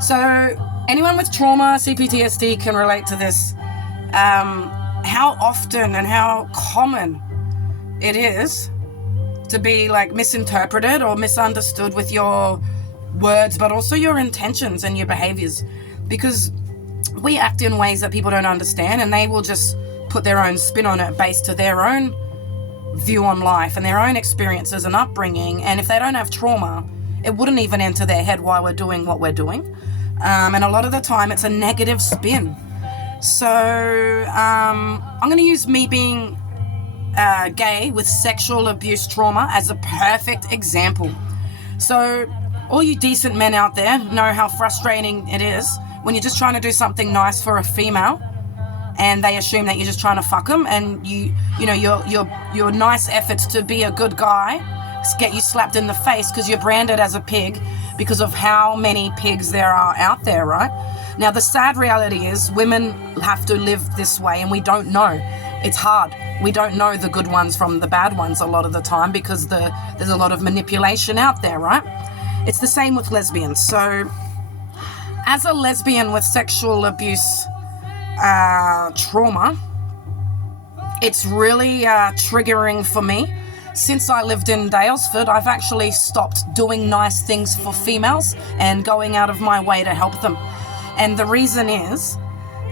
So anyone with trauma, C-PTSD can relate to this. How often and how common it is to be like misinterpreted or misunderstood with your words, but also your intentions and your behaviors, because we act in ways that people don't understand, and they will just put their own spin on it based to their own view on life and their own experiences and upbringing. And if they don't have trauma, it wouldn't even enter their head why we're doing what we're doing. And a lot of the time it's a negative spin. So I'm going to use me being gay with sexual abuse trauma as a perfect example. So all you decent men out there know how frustrating it is when you're just trying to do something nice for a female and they assume that you're just trying to fuck them, and you know your nice efforts to be a good guy get you slapped in the face because you're branded as a pig because of how many pigs there are out there, right? Now the sad reality is women have to live this way, and we don't know. It's hard. We don't know the good ones from the bad ones a lot of the time because there's a lot of manipulation out there, right? It's the same with lesbians. So as a lesbian with sexual abuse trauma, it's really triggering for me. Since I lived in Daylesford, I've actually stopped doing nice things for females and going out of my way to help them. And the reason is,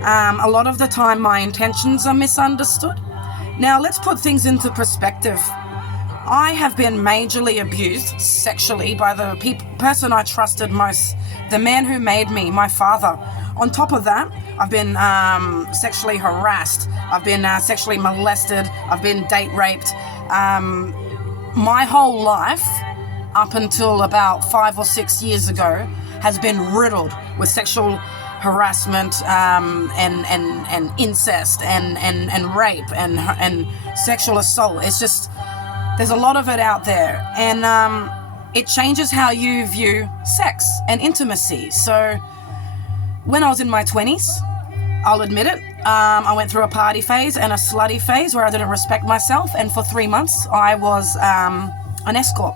a lot of the time my intentions are misunderstood. Now let's put things into perspective. I have been majorly abused sexually by the person I trusted most, the man who made me, my father. On top of that, I've been sexually harassed. I've been sexually molested. I've been date raped. My whole life, up until about 5 or 6 years ago, has been riddled with sexual harassment and incest and rape and sexual assault. It's just, there's a lot of it out there, and it changes how you view sex and intimacy. So when I was in my 20s, I'll admit it, I went through a party phase and a slutty phase where I didn't respect myself, and for 3 months I was an escort.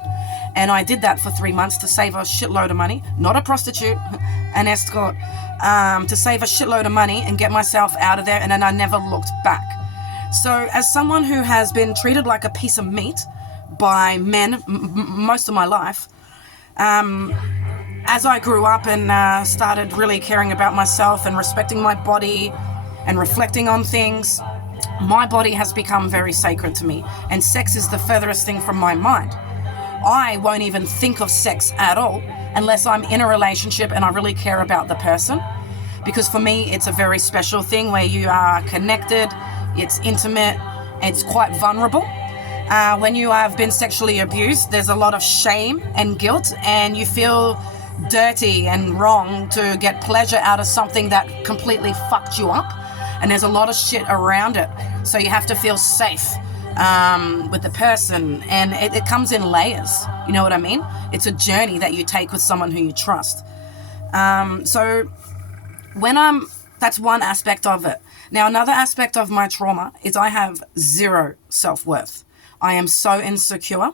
And I did that for 3 months to save a shitload of money. Not a prostitute, an escort, to save a shitload of money and get myself out of there, and then I never looked back. So as someone who has been treated like a piece of meat by men most of my life, as I grew up and started really caring about myself and respecting my body and reflecting on things, my body has become very sacred to me, and sex is the furthest thing from my mind. I won't even think of sex at all unless I'm in a relationship and I really care about the person, because for me it's a very special thing where you are connected, it's intimate, it's quite vulnerable. When you have been sexually abused, there's a lot of shame and guilt, and you feel dirty and wrong to get pleasure out of something that completely fucked you up, and there's a lot of shit around it, so you have to feel safe with the person, and it comes in layers, you know what I mean? It's a journey that you take with someone who you trust. So that's one aspect of it. Now another aspect of my trauma is I have zero self-worth. I am so insecure.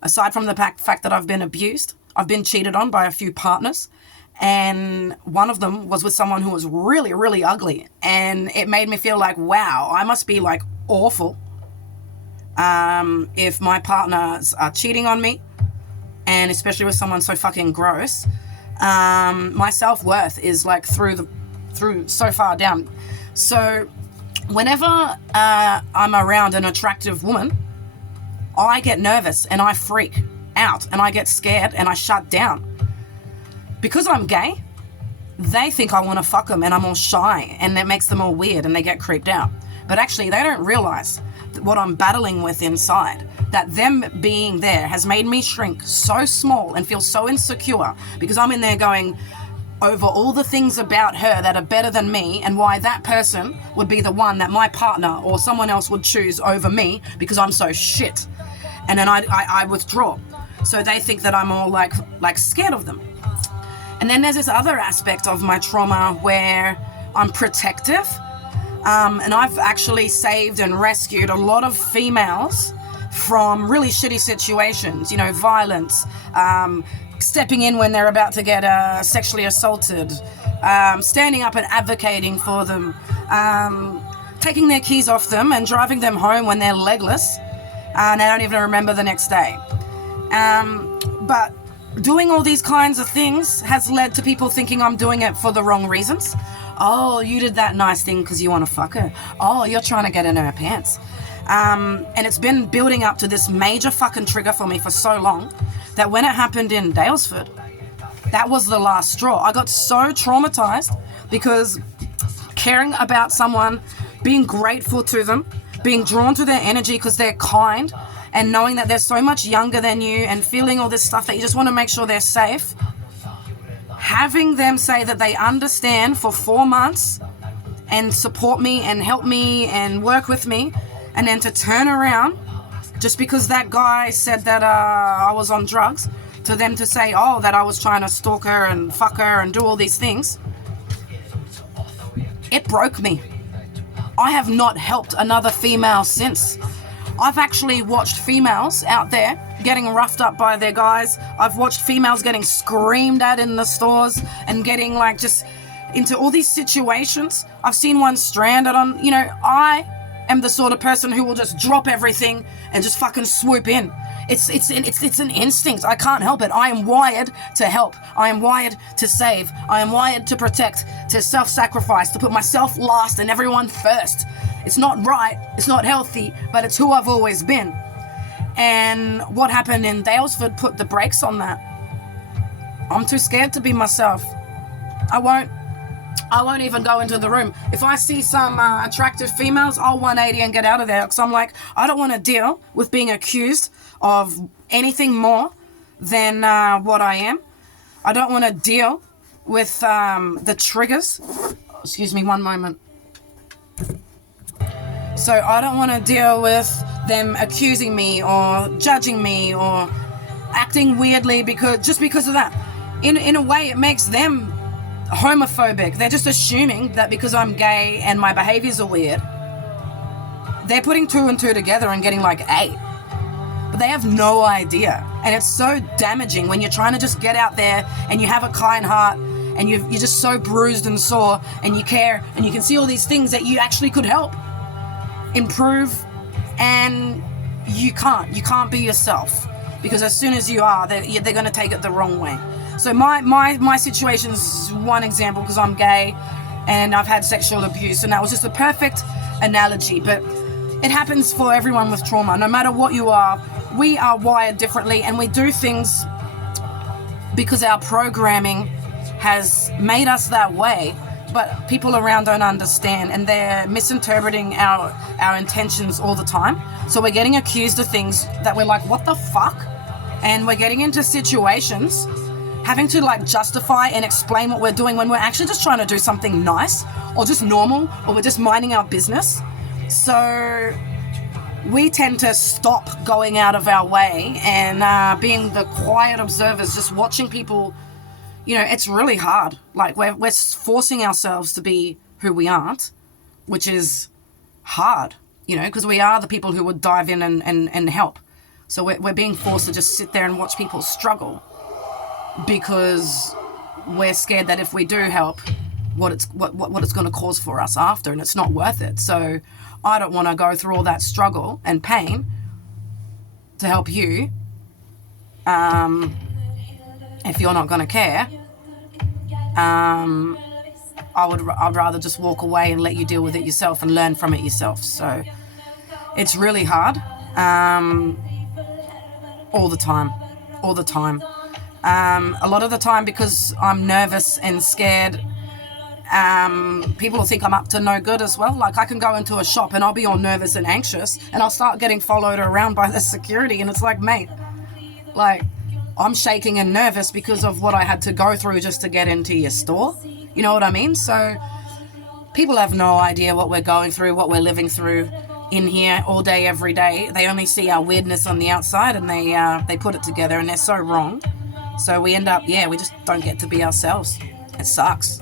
Aside from the fact that I've been abused, I've been cheated on by a few partners, and one of them was with someone who was really, really ugly, and it made me feel like, wow, I must be like awful if my partners are cheating on me, and especially with someone so fucking gross. My self-worth is like through so far down. So whenever I'm around an attractive woman, I get nervous and I freak out and I get scared and I shut down. Because I'm gay, they think I want to fuck them and I'm all shy, and that makes them all weird and they get creeped out. But actually they don't realize what I'm battling with inside, that them being there has made me shrink so small and feel so insecure, because I'm in there going over all the things about her that are better than me, and why that person would be the one that my partner or someone else would choose over me because I'm so shit. And then I withdraw. So they think that I'm all like scared of them. And then there's this other aspect of my trauma where I'm protective. And I've actually saved and rescued a lot of females from really shitty situations, you know, violence, stepping in when they're about to get sexually assaulted, standing up and advocating for them, taking their keys off them and driving them home when they're legless and they don't even remember the next day. But doing all these kinds of things has led to people thinking I'm doing it for the wrong reasons. Oh, you did that nice thing because you want to fuck her. Oh, you're trying to get in her pants. And it's been building up to this major fucking trigger for me for so long that when it happened in Daylesford, that was the last straw. I got so traumatized because caring about someone, being grateful to them, being drawn to their energy because they're kind, and knowing that they're so much younger than you and feeling all this stuff that you just want to make sure they're safe, having them say that they understand for 4 months and support me and help me and work with me, and then to turn around just because that guy said that I was on drugs, to them to say, oh, that I was trying to stalk her and fuck her and do all these things, it broke me. I have not helped another female since. I've actually watched females out there getting roughed up by their guys. I've watched females getting screamed at in the stores and getting like just into all these situations. I've seen one stranded on, I am the sort of person who will just drop everything and just fucking swoop in. It's an instinct. I can't help it. I am wired to help. I am wired to save. I am wired to protect, to self-sacrifice, to put myself last and everyone first. It's not right, it's not healthy, but it's who I've always been. And what happened in Daylesford put the brakes on that. I'm too scared to be myself. I won't even go into the room. If I see some attractive females, I'll 180 and get out of there, because I'm like, I don't want to deal with being accused of anything more than what I am. I don't want to deal with the triggers. Excuse me, one moment. So I don't want to deal with them accusing me or judging me or acting weirdly because of that. In a way, it makes them homophobic. They're just assuming that because I'm gay and my behaviors are weird, they're putting 2 and 2 together and getting like 8. But they have no idea. And it's so damaging when you're trying to just get out there and you have a kind heart and you're just so bruised and sore and you care and you can see all these things that you actually could help improve, and you can't be yourself, because as soon as you are, they're going to take it the wrong way. So my situation's one example, because I'm gay and I've had sexual abuse, and that was just a perfect analogy. But it happens for everyone with trauma. No matter what you are, we are wired differently, and we do things because our programming has made us that way. But people around don't understand, and they're misinterpreting our intentions all the time. So we're getting accused of things that we're like, what the fuck? And we're getting into situations having to like justify and explain what we're doing when we're actually just trying to do something nice or just normal, or we're just minding our business. So we tend to stop going out of our way and being the quiet observers, just watching people. It's really hard. Like we're forcing ourselves to be who we aren't, which is hard, because we are the people who would dive in and help. So we're being forced to just sit there and watch people struggle because we're scared that if we do help, what it's going to cause for us after, and it's not worth it. So I don't want to go through all that struggle and pain to help you. If you're not going to care, I'd rather just walk away and let you deal with it yourself and learn from it yourself. So it's really hard, all the time. A lot of the time, because I'm nervous and scared, people will think I'm up to no good as well. Like I can go into a shop and I'll be all nervous and anxious, and I'll start getting followed around by the security, and it's like, mate, like, I'm shaking and nervous because of what I had to go through just to get into your store. You know what I mean? So people have no idea what we're going through, what we're living through in here all day, every day. They only see our weirdness on the outside, and they put it together, and they're so wrong. So we end up, we just don't get to be ourselves. It sucks.